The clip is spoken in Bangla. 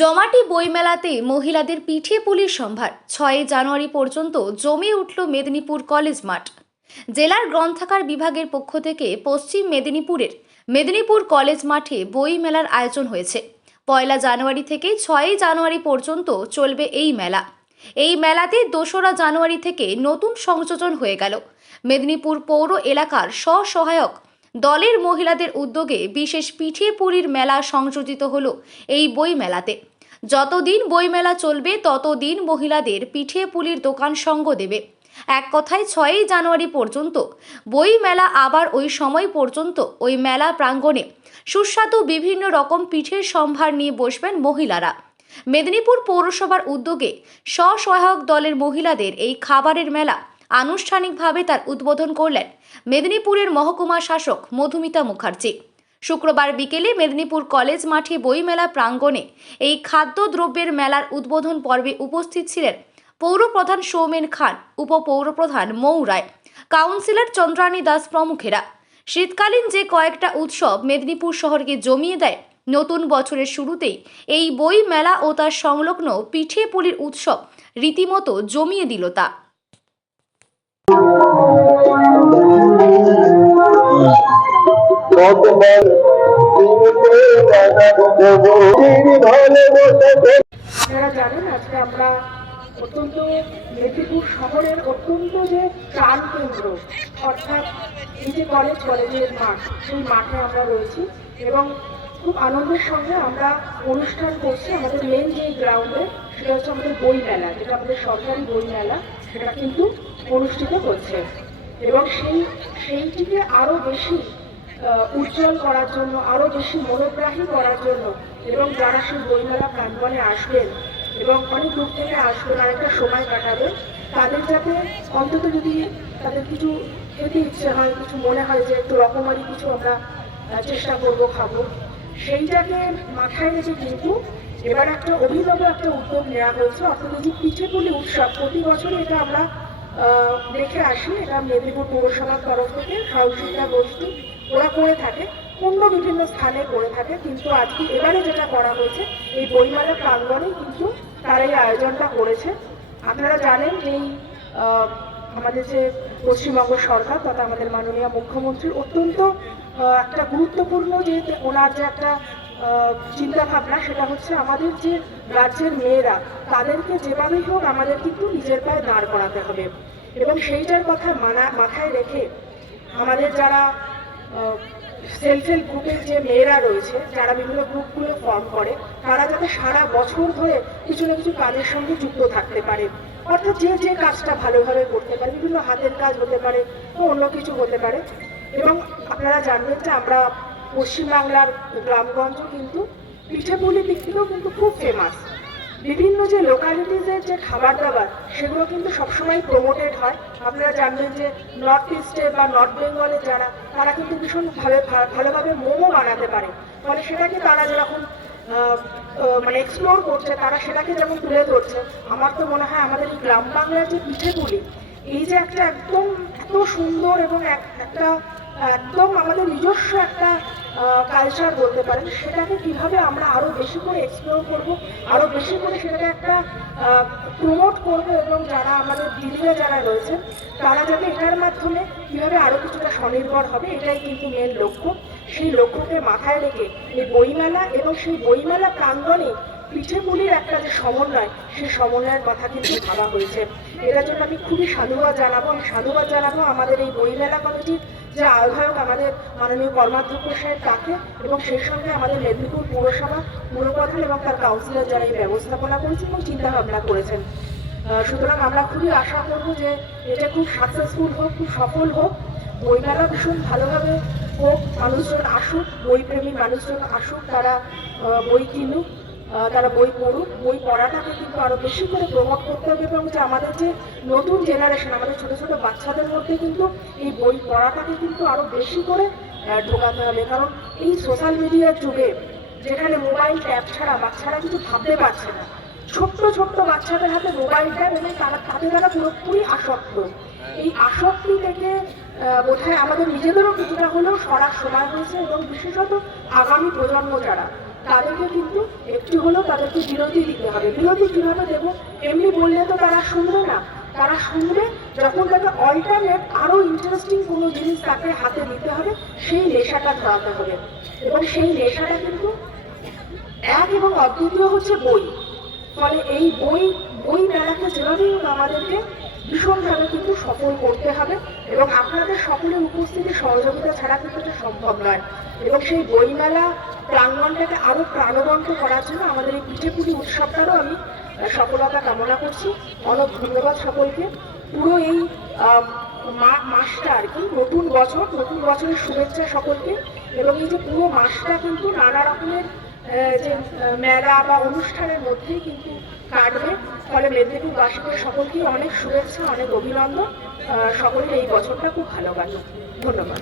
জমাটি বইমেলাতে মহিলাদের পিঠে পুলির সম্ভার। ৬ জানুয়ারি পর্যন্ত জমে উঠল মেদিনীপুর কলেজ মাঠ। জেলার গ্রন্থাগার বিভাগের পক্ষ থেকে পশ্চিম মেদিনীপুরের মেদিনীপুর কলেজ মাঠে বই মেলার আয়োজন হয়েছে। ১ জানুয়ারি থেকে ৬ জানুয়ারি পর্যন্ত চলবে এই মেলা। এই মেলাতে ২রা জানুয়ারি থেকে নতুন সংযোজন হয়ে গেল। মেদিনীপুর পৌর এলাকার স্বসহায়ক দলের মহিলাদের উদ্যোগে বিশেষ পিঠে পুলির মেলা সংযোজিত হলো এই বই মেলাতে। যতদিন বইমেলা চলবে ততদিন মহিলাদের পিঠে পুলির দোকান সঙ্গ দেবে। এক কথায় ৬ জানুয়ারি পর্যন্ত বই মেলা, আবার ওই সময় পর্যন্ত ওই মেলা প্রাঙ্গণে সুস্বাদু বিভিন্ন রকম পিঠের সম্ভার নিয়ে বসবেন মহিলারা। মেদিনীপুর পৌরসভার উদ্যোগে স্বসহায়ক দলের মহিলাদের এই খাবারের মেলা আনুষ্ঠানিকভাবে তার উদ্বোধন করলেন মেদিনীপুরের মহকুমা শাসক মধুমিতা মুখার্জি। শুক্রবার বিকেলে মেদিনীপুর কলেজ মাঠে বইমেলা প্রাঙ্গণে এই খাদ্যদ্রব্যের মেলার উদ্বোধন পর্বে উপস্থিত ছিলেন পৌরপ্রধান সৌমেন খান, উপপৌরপ্রধান মৌ রায়, কাউন্সিলর চন্দ্রানী দাস প্রমুখেরা। শীতকালীন যে কয়েকটা উৎসব মেদিনীপুর শহরকে জমিয়ে দেয়, নতুন বছরের শুরুতেই এই বই মেলা ও তার সংলগ্ন পিঠে পুলির উৎসব রীতিমতো জমিয়ে দিল তা। আপনারা জানেন আজকে আমরা অত্যন্ত মেদিনীপুর শহরের অত্যন্ত যে প্রাণকেন্দ্র অর্থাৎ এই যে কলেজের মাঠ, সেই মাঠে আমরা রয়েছি এবং খুব আনন্দের সঙ্গে আমরা অনুষ্ঠান করছি। আমাদের মেন যে গ্রাউন্ডে, সেটা হচ্ছে আমাদের বই মেলা, যেটা আমাদের সরকারি বই মেলা, সেটা কিন্তু অনুষ্ঠিত হচ্ছে এবং সেইটিকে আরও বেশি উজ্জ্বল করার জন্য, আরও বেশি মনোগ্রাহী করার জন্য এবং যারা সেই বইমেলা প্রাঙ্গণে আসবেন এবং অনেক দূর থেকে আসবেন আর একটা সময় কাটাবেন, তাদের যাতে অন্তত যদি তাদের কিছু খেতে ইচ্ছে হয়, কিছু মনে হয় যে একটু রকমারি কিছু আমরা চেষ্টা করবো, খাবো, সেইটাকে মাথায় রেখে কিন্তু এবার একটা অভিনব একটা উদ্যোগ নেওয়া হয়েছে। অর্থাৎ এই যে পিঠে পুলি উৎসব, প্রতি বছর এটা আমরা দেখে আসি, এটা মেদিনীপুর পৌরসভার তরফ থেকে সহযোগিতা গোষ্ঠী ওরা করে থাকে, অন্য বিভিন্ন স্থানে করে থাকে, কিন্তু আজকে এবারে যেটা করা হয়েছে এই বইমেলা প্রাঙ্গণে কিন্তু তারা এই আয়োজনটা করেছে। আপনারা জানেন যে আমাদের যে পশ্চিমবঙ্গ সরকার তথা আমাদের মাননীয় মুখ্যমন্ত্রীর অত্যন্ত একটা গুরুত্বপূর্ণ যে ওনার যে একটা চিন্তাভাবনা, সেটা হচ্ছে আমাদের যে রাজ্যের মেয়েরা, তাদেরকে যেভাবেই হোক আমাদের কিন্তু নিজের পায়ে দাঁড় করাতে হবে এবং সেইটার কথা মাথায় রেখে আমাদের যারা সেলফ হেল্প গ্রুপের যে মেয়েরা রয়েছে, যারা বিভিন্ন গ্রুপগুলো ফর্ম করে, তারা যাতে সারা বছর ধরে কিছু না কিছু কাজের সঙ্গে যুক্ত থাকতে পারে। অর্থাৎ যে কাজটা ভালোভাবে করতে পারে, বিভিন্ন হাতের কাজ হতে পারে বা অন্য কিছু হতে পারে। এবং আপনারা জানবেন যে আমরা পশ্চিমবাংলার গ্রামগঞ্জ কিন্তু পিঠে পুলি দিক থেকেও কিন্তু খুব ফেমাস। বিভিন্ন যে লোকালিটিসের যে খাবার দাবার, সেগুলো কিন্তু সবসময় প্রমোটেড হয়। আপনারা জানবেন যে নর্থ ইস্টে বা নর্থ বেঙ্গলে যারা, তারা কিন্তু ভীষণ ভালোভাবে মোমো বানাতে পারে, মানে সেটাকে তারা যেরকম মানে এক্সপ্লোর করছে, তারা সেটাকে যেমন তুলে ধরছে। আমার তো মনে হয় আমাদের এই গ্রাম বাংলার যে পিঠে পুলি, এই যে একটা একদম এত সুন্দর এবং একটা একদম আমাদের নিজস্ব একটা কালচার বলতে পারেন, সেটাকে কিভাবে আমরা আরও বেশি করে এক্সপ্লোর করব, আরও বেশি করে সেটাকে একটা প্রমোট করব এবং যারা আমাদের দিদিরা যারা রয়েছে, তারা যাতে এটার মাধ্যমে কীভাবে আরও কিছুটা স্বনির্ভর হবে, এটাই কিন্তু মেন লক্ষ্য। সেই লক্ষ্যকে মাথায় রেখে এই বইমেলা এবং সেই বইমেলা প্রাঙ্গণে পিঠে পুলির একটা যে সমন্বয়, সেই সমন্বয়ের কথা কিন্তু ভাবা হয়েছে। এটার জন্য আমি খুবই সাধুবাদ জানাবো আমাদের এই বইমেলা কমিটির যে আহ্বায়ক আমাদের মাননীয় কর্মাধ্যক্ষ সাহেব, তাকে এবং সেই সঙ্গে আমাদের মেদিনীপুর পৌরসভা পৌরপ্রধান এবং তার কাউন্সিলর যারা এই ব্যবস্থাপনা করেছেন এবং চিন্তাভাবনা করেছেন। সুতরাং আমরা খুবই আশা করব যে এটা খুব সাকসেসফুল হোক, খুব সফল হোক, বইমেলা ভীষণ ভালোভাবে হোক, মানুষজন আসুক, বইপ্রেমী মানুষজন আসুক, তারা বই কিনুক, তারা বই পড়ুক। বই পড়াটাকে কিন্তু আরও বেশি করে প্রমোট করতে হবে এবং যে আমাদের যে নতুন জেনারেশন, আমাদের ছোটো ছোটো বাচ্চাদের মধ্যে কিন্তু এই বই পড়াটাকে কিন্তু আরও বেশি করে ঢোকাতে হবে। কারণ এই সোশ্যাল মিডিয়ার যুগে, যেখানে মোবাইল ট্যাব ছাড়া বাচ্চারা কিছু ভাবতে পারছে না, ছোট্ট বাচ্চাদের হাতে মোবাইল ট্যাব এবং তারা পুরোপুরি আসক্ত। এই আসক্তি থেকে বোধহয় আমাদের নিজেদেরও কিছুটা হলেও সরার সময় হয়েছে এবং বিশেষত আগামী প্রজন্ম যারা, তাদেরকে কিন্তু একটু হলেও তাদেরকে বিরতি দিতে হবে। বিরতি কিভাবে দেবো? এমনি বললে তো তারা শুনবে না। তারা শুনবে যখন তাকে অল্টারনেট আরো ইন্টারেস্টিং কোনো জিনিস তাকে হাতে দিতে হবে, সেই নেশাটা ধরাতে হবে। এবং সেই নেশাটা কিন্তু এক এবং অদ্বিতীয় হচ্ছে বই। ফলে এই বই মেলাকে যেভাবেই হোক আমাদেরকে ভীষণভাবে কিন্তু সফল করতে হবে এবং আপনাদের সকলের উপস্থিতি সহযোগিতা ছাড়া কিন্তু এটা সম্ভব নয়। এবং সেই বইমেলা প্রাঙ্গণটাকে আরো প্রাণবন্ত করার জন্য আমাদের এই পিঠেপুলি উৎসবটারও আমি সফলতা কামনা করছি। অনেক ধন্যবাদ সকলকে। পুরো এই মাসটা আর কি, নতুন বছরের শুভেচ্ছা সকলকে। এবং এই যে পুরো মাসটা কিন্তু নানা রকমের যে মেলা বা অনুষ্ঠানের মধ্যেই কিন্তু কাটবে। ফলে মেদিনীপুরবাসীদের সকলকেই অনেক শুভেচ্ছা, অনেক অভিনন্দন। সকলের এই বছরটা খুব ভালো কাটুক। ধন্যবাদ।